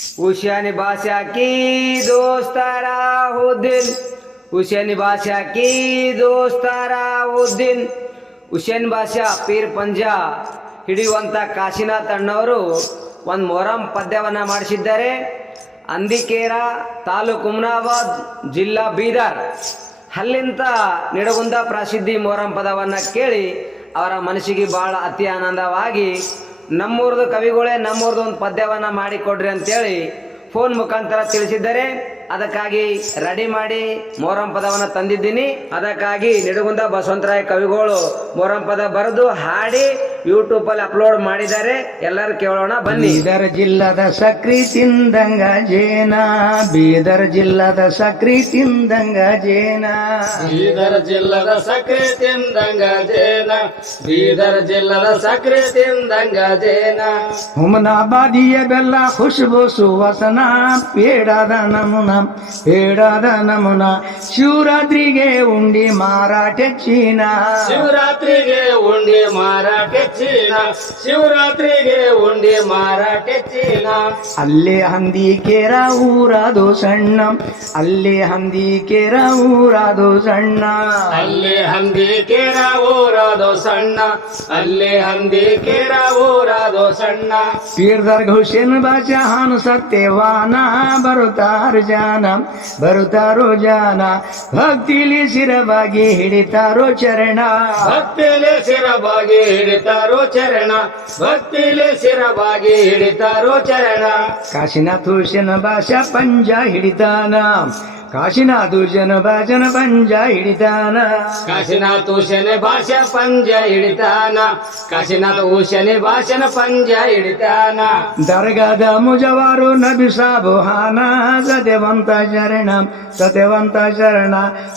हुसैनी बादशाह की दोस्ताराउद्दीन, हुसैनी बादशाह की दोस्ताರಾವುದ್ದೀನ್. ಹುಸೇನ್ ಬಾಷಾ ಪೀರ್ ಪಂಜಾ ಹಿಡಿಯುವಂಥ ಕಾಶಿನಾಥ್ ಅಣ್ಣವರು ಒಂದು ಮೊಹರಂ ಪದ್ಯವನ್ನು ಮಾಡಿಸಿದ್ದಾರೆ. ಅಂದಿಕೇರ ತಾಲೂಕು ಹುಮನಾಬಾದ್ ಜಿಲ್ಲಾ ಬೀದರ್ ಅಲ್ಲಿಂದ ನಿಡಗುಂದ ಪ್ರಸಿದ್ಧಿ ಮೊಹರಂ ಪದವನ್ನು ಕೇಳಿ ಅವರ ಮನಸ್ಸಿಗೆ ಭಾಳ ಅತಿ ಆನಂದವಾಗಿ ನಮ್ಮೂರ್ದು ಕವಿಗಳೇ ನಮ್ಮೂರ್ದು ಒಂದು ಪದ್ಯವನ್ನು ಮಾಡಿಕೊಡ್ರಿ ಅಂತೇಳಿ ಫೋನ್ ಮುಖಾಂತರ ತಿಳಿಸಿದ್ದಾರೆ. ಅದಕ್ಕಾಗಿ ರೆಡಿ ಮಾಡಿ ಮೊಹರಂ ಪದವನ್ನು ತಂದಿದ್ದೀನಿ. ಅದಕ್ಕಾಗಿ ನಿಡಗುಂದ ಬಸವಂತರಾಯ ಕವಿಗಳು ಮೊಹರಂ ಪದ ಬರೆದು ಹಾಡಿ ಯೂಟ್ಯೂಬಲ್ಲಿ ಅಪ್ಲೋಡ್ ಮಾಡಿದ್ದಾರೆ. ಎಲ್ಲರೂ ಕೇಳೋಣ ಬನ್ನಿ. ಬೀದರ್ ಜಿಲ್ಲಾದ ಸಕ್ರಿ ತಿಂದಂಗ ಜೇನ, ಬೀದರ್ ಜಿಲ್ಲಾದ ಸಕ್ರಿ ತಿಂದಂಗ ಜೇನ, ಬೀದರ್ ಜಿಲ್ಲದ ಸಕ್ರೆ ತಿಂದಂಗ ಜೇನ, ಬೀದರ್ ಜಿಲ್ಲದ ಸಕ್ರೆ ತಿಂದಂಗ ಜೇನ. ಹುಮನಾಬಾದಿಯ ಬೆಲ್ಲ ಖುಷ್ಬು ಸುವಾಸನ, ಪೇಡಾದ ನಮುನ ಪೇಡಾದ ನಮುನ, ಶಿವರಾತ್ರಿಗೆ ಉಂಡಿ ಮಾರಾಟ ಚೀನ, ಶಿವರಾತ್ರಿಗೆ ಉಂಡಿ ಮಾರಾಟ ಚೀನ, ಶಿವರಾತ್ರಿಗೆ ಉಂಡಿ ಮಾರಾಟ ಚೀನ. ಅಲ್ಲೇ ಹಂದಿಕೇರ ಊರಾದು ಸಣ್ಣ, ಅಲ್ಲೇ ಹಂದಿಕೇರ ಊರಾದು ಸಣ್ಣ, ಅಲ್ಲಿ ಹಂದಿಕೇರ ಊರಾದೋ ಸಣ್ಣ, ಅಲ್ಲಿ ಹಂದಿಕೇರ ಊರಾದೋ ಸಣ್ಣ. ಪೀರ್ದರ್ಗ ಹುಸೇನ್ ಬಾಷಾ ಹಾನು ಸತ್ಯವಾನ, ಬರುತ್ತಾರು ಜಾನ ಬರುತ್ತಾರೋ ಜಾನ, ಭಕ್ತಿಲಿ ಶಿರವಾಗಿ ಹಿಡಿತಾರೋ ಚರಣ, ಭಕ್ತಿಲೆ ಶಿರಬಾಗಿ ಹಿಡಿತಾರೋ ಚರಣ, ಭಕ್ತಿಲೆ ಶಿರಬಾಗಿ ಹಿಡಿತಾರೋ ಚರಣ. ಕಾಶಿನಾಥ್ ಹುಸೇನ್ ಬಾಷಾ ಪಂಜ ಹಿಡಿತಾನ, ಕಾಶಿನಾಥ್ ಹುಸೇನ್ ಬಾಷನ ಪಂಜ ಹಿಡಿತಾನ, ಕಾಶಿನಾಥ್ ಹುಸೇನೆ ಭಾಷೆ ಪಂಜ ಹಿಡಿತಾನ, ಕಾಶಿನಾಥ್ ಹುಸೇನೆ ಭಾಷೆನ ಪಂಜ ಹಿಡಿತಾನ. ದರ್ಗಾದ ಮುಜವಾರು ನಬಿ ಸಾಬುಹಾನ, ಸತ್ಯವಂತ ಶರಣ ಸತ್ಯವಂತ ಶರಣ,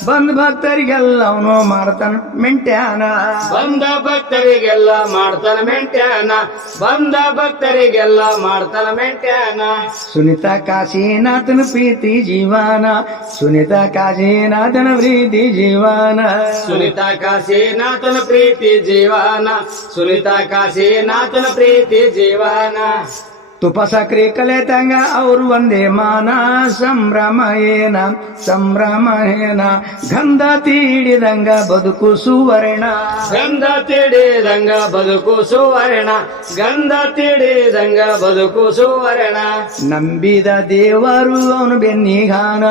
ಬಂದ್ ಭಕ್ತರಿಗೆಲ್ಲ ಅವನು ಮಾಡ್ತಾನ ಮೆಂಟ್ಯಾನ, ಬಂದ ಭಕ್ತರಿಗೆಲ್ಲ ಮಾಡ್ತಾನ ಮೆಂಟ್ಯಾನ, ಬಂದ ಭಕ್ತರಿಗೆಲ್ಲ ಮಾಡ್ತಾನ ಮೆಂಟ್ಯಾನ. ಸುನಿತಾ ಕಾಶಿನಾಥನ ಪ್ರೀತಿ ಜೀವನ, ಸುನಿತಾ ಕಾಶಿನಾಥನ ಪ್ರೀತಿ ಜೀವನ, ಸುನಿತಾ ಕಾಶಿನಾಥನ ಪ್ರೀತಿ ಜೀವನ, ಸುನಿತಾ ಕಾಶಿನಾಥನ ಪ್ರೀತಿ ಜೀವನ. ತುಪ್ಪ ಸಕ್ರಿ ಕಲೆತಂಗ ಅವ್ರು ಒಂದೇ ಮಾನ, ಸಂಭ್ರಮ ಏನ ಸಂಭ್ರಮ ಏನ, ಗಂಧ ತೀಡಿದಂಗ ಬದುಕು ಸುವರ್ಣ, ಗಂಧ ತಿಡಿದಂಗ ಬದುಕು ಸುವರ್ಣ, ಗಂಧ ತಿಡಿದಂಗ ಬದುಕು ಸುವರ್ಣ. ನಂಬಿದ ದೇವರು ಅವನು ಬೆನ್ನಿಗಾನ,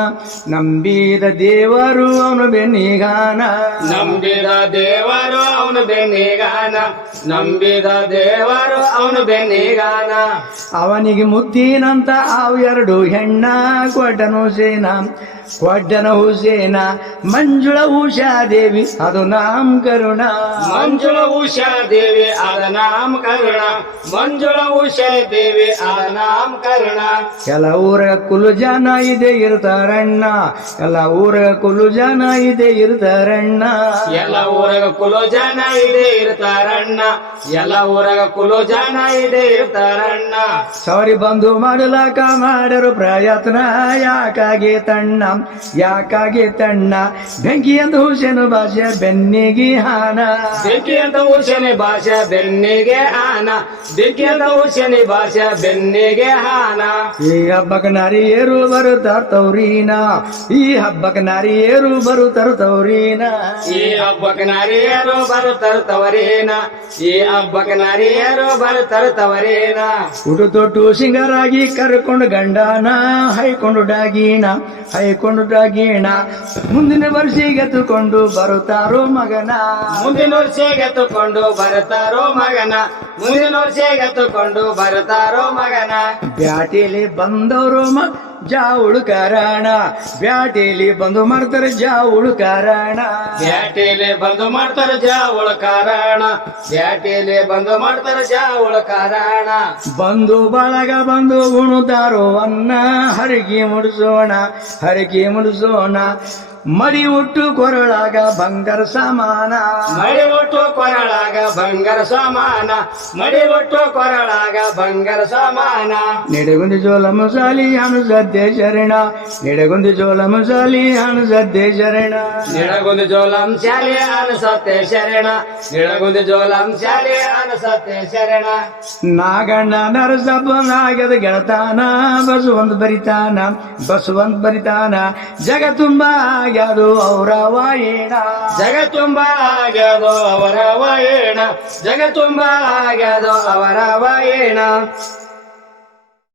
ನಂಬಿದ ದೇವರು ಅವನು ಬೆನ್ನಿಗಾನ, ನಂಬಿದ ದೇವರು ಅವನು ಬೆನ್ನಿಗಾನ, ನಂಬಿದ ದೇವರು ಅವನು ಬೆನ್ನಿಗಾನ. ಅವನಿಗೆ ಮುದ್ದಿನಂತ ಅವು ಎರಡು ಹೆಣ್ಣ, ಕೊಡ್ಡನ ಹುಸೇನ ಕೊಡ್ಡನ ಹುಸೇನ, ಮಂಜುಳ ಉಷಾದೇವಿ ಅದು ನಾಮಕರಣ, ಮಂಜುಳ ಉಷಾ ದೇವಿ ಆದ ನಾಮಕರಣ, ಮಂಜುಳ ಉಷಾ ದೇವಿ ಆದ ನಾಮಕರಣ. ಎಲ್ಲ ಊರ ಕುಲು ಜನ ಇದೆ ಇರ್ತಾರಣ್ಣ, ಎಲ್ಲ ಊರ ಕುಲು ಜನ ಇದೆ ಇರ್ತಾರಣ್ಣ, ಎಲ್ಲ ಊರಗ ಕುಲು ಜನ ಇದೆ ಇರ್ತಾರಣ್ಣ, ಎಲ್ಲ ಊರಗ ಕುಲು ಜನ ಇದೆ ಇರ್ತಾರಣ್ಣ. ಸವರಿ ಬಂದು ಮಾಡಲಾಕ ಮಾಡರು ಪ್ರಯತ್ನ, ಯಾಕಾಗಿ ತಣ್ಣ ಯಾಕಾಗಿ ತಣ್ಣ, ಬೆಂಕಿ ಅಂತ ಹುಸೇನ್ ಭಾಷೆ ಬೆನ್ನಿಗೆ ಹಾನ, ಬೆಂಕಿ ಅಂತ ಹುಸೇನಿ ಭಾಷೆ ಬೆನ್ನಿಗೆ ಹಾನ, ಬೆಂಕಿ ಅಂತ ಹುಸೇನಿ ಭಾಷೆ ಬೆನ್ನಿಗೆ ಹಾನ. ಈ ಹಬ್ಬಕ್ಕೆ ನಾರಿಯರು ಬರುತ್ತಾರ ತೌರೀನ, ಈ ಹಬ್ಬಕ್ಕೆ ನಾರಿಯರು ಬರುತ್ತಾರ ತೌರೀನ, ಈ ಹಬ್ಬಕ್ಕೆ ನಾರಿಯರು ಬರುತ್ತಾರ ತವರೇನ, ಈ ಹಬ್ಬಕ್ಕೆ ನಾರಿಯರು ಬರುತ್ತಾರ ತವರೇನ. ಉಡು ತೊಟ್ಟು ಸಿಂಗರಾಗಿ ಕರ್ಕೊಂಡು ಗಂಡನ, ಹೈಕೊಂಡು ಡಾಗೀಣ ಹೈಕೊಂಡು ಡಾಗೀಣ, ಮುಂದಿನ ವರ್ಷಿಗೆ ತಕೊಂಡು ಬರುತ್ತಾರೋ ಮಗನ, ಮುಂದಿನ ವರ್ಷಗೆ ತಕೊಂಡು ಬರ್ತಾರೋ ಮಗನ, ಮುಂದಿನ ವರ್ಷಗೆ ತಕೊಂಡು ಬರ್ತಾರೋ ಮಗನ. ಬ್ಯಾಟಿಲಿ ಬಂದವರು ಜಾವುಳು ಕಾರಣ, ಬ್ಯಾಟಿಲಿ ಬಂದು ಮಾಡ್ತಾರೆ ಜಾವುಳು ಕಾರಣ, ಬ್ಯಾಟಿಲಿ ಬಂದು ಮಾಡ್ತಾರ ಜಾವಳ ಕಾರಣ, ಬ್ಯಾಟಿಲಿ ಬಂದು ಮಾಡ್ತಾರ ಜಾವಳ ಕಾರಣ. ಬಂದು ಬಳಗ ಬಂದು ಉಣುತ್ತಾರೋ ಅನ್ನ, ಹರಗಿ ಮುಡಿಸೋಣ ಹರಗಿ ಮುಡಿಸೋಣ, ಮಡಿ ಹುಟ್ಟು ಕೊರಳಾಗ ಬಂಗಾರ ಸಮಾನ ಮಡಿ ಒಟ್ಟು ಕೊರಳಾಗ ಬಂಗಾರ ಸಮಾನ ಮಡಿ ಒಟ್ಟು ಕೊರಳಾಗ ಬಂಗಾರ ಸಮಾನ ನಿಡಗುಂದಿ ಜೋಲ ಮುಸಾಲಿ ಹಣು ಸದ್ದೆ ಶರಣ ನಿಡಗುಂದಿ ಜೋಲ ಮುಸಾಲಿ ಹಣು ಸದ್ದೆ ಶರಣ ನಿಡಗುಂದಿ ಜೋಲಂ ಶಾಲೆ ಅನಸತ್ತೆ ಶರಣ ನಿಡಗುಂದಿ ಜೋಲಂ ಶಾಲೆ ಅನಸತ್ತೆ ಶರಣ ನಾಗಣ್ಣ ನರಸಬ್ಬನಾಗದ ಗೆಳತಾನ ಬಸವಂತ ಬರಿತಾನ ಜಗ ತುಂಬ ಆಗ್ಯದು ಅವರ ವಾಯೇಣ ಜಗ ತುಂಬ ಆಗ್ಯದೋ ಅವರ ವಾಯೇಣ ಜಗ ತುಂಬ ಆಗ್ಯದೋ ಅವರ ವಾಯೇಣ